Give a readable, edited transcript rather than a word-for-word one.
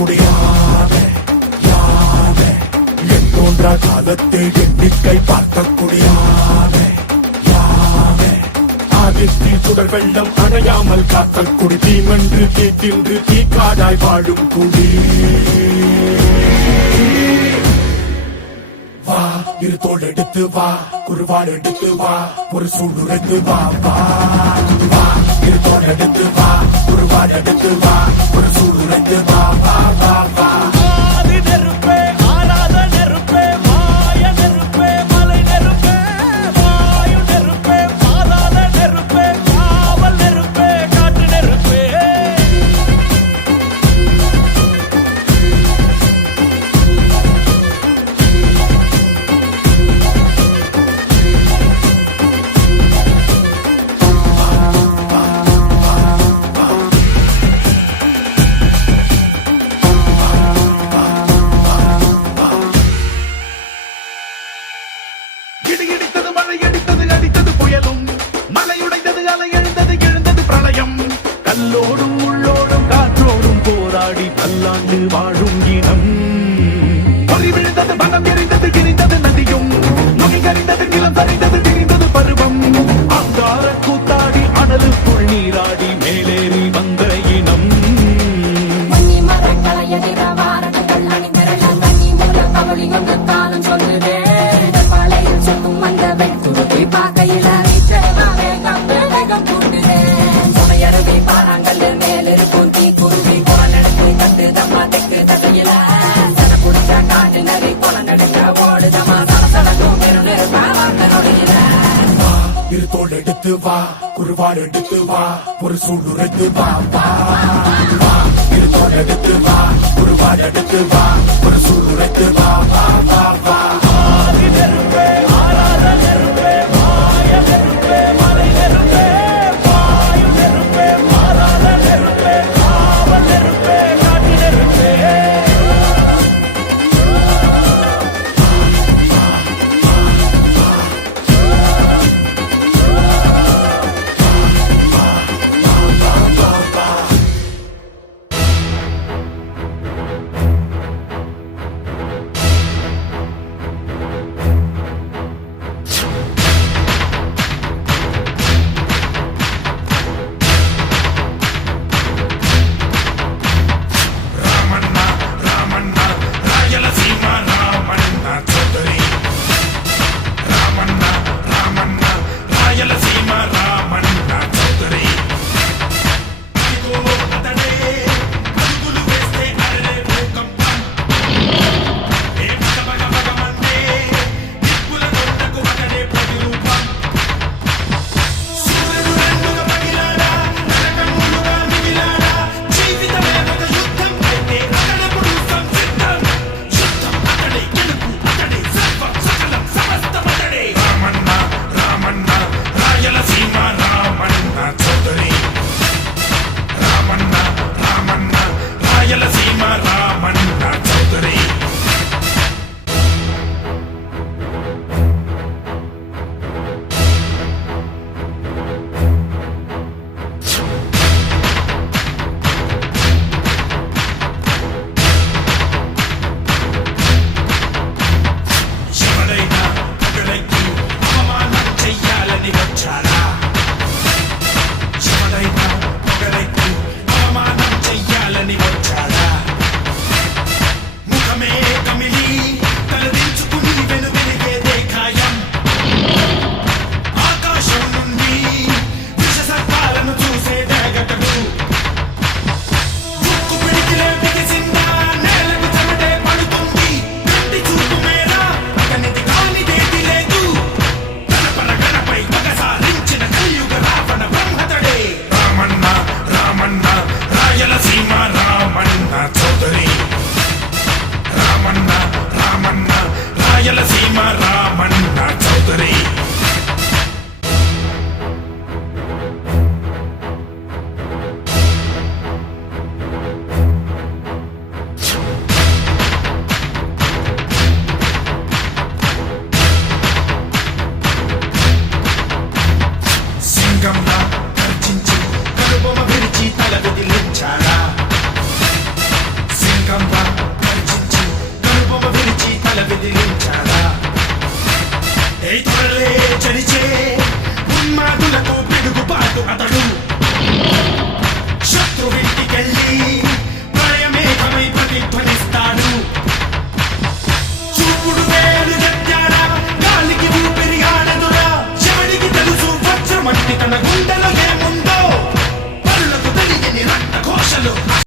பார்க்கக்கூடியான எண்ணோன்ற காலத்தை எண்ணிக்கை பார்க்கக்கூடியான ஆதித்தில் சுடர் வெள்ளம் அணையாமல் காத்தல் குடி தீமென்று தீத்தின்று தீக்காடாய் வாழும் குடி வா இரு தோள் எடுத்து வா குருவாள் எடுத்து வா ஒரு சூடுரைத்து வா வா வா இரு தோள் எடுத்து வா குருவாள் எடுத்து வா ஒரு சூடுரைத்து வா வா வா வா இடித்தது மழை அடித்தது அடித்தது புயலும் மலையுடைந்தது அலை எழுந்தது எழுந்தது பிரளயம் கல்லோடும் உள்ளோடும் காற்றோடும் போராடி பல்லாண்டு வாழும் இனம் பொறி விழுந்தது மனம் எரிந்தது கிரிந்தது நதியும் நொகி கரிந்தது நிலம் சரிந்தது திரிந்தது பருவம் அங்கார கூத்தாடி அனலுக்குள் நீராடி மேலேறி வந்த இனம் காலம் சொல்லுதே இரு தோள் எடுத்து வா குருவாள் எடுத்து வா ஒரு சூடுரைத்து வா வா வா இரு தோள் எடுத்து வா குருவாள் எடுத்து வா ஒரு சூடுரைத்து வா வா வா வா చలిచే ఉన్మాదులకు పిడుగుపాటు అతడు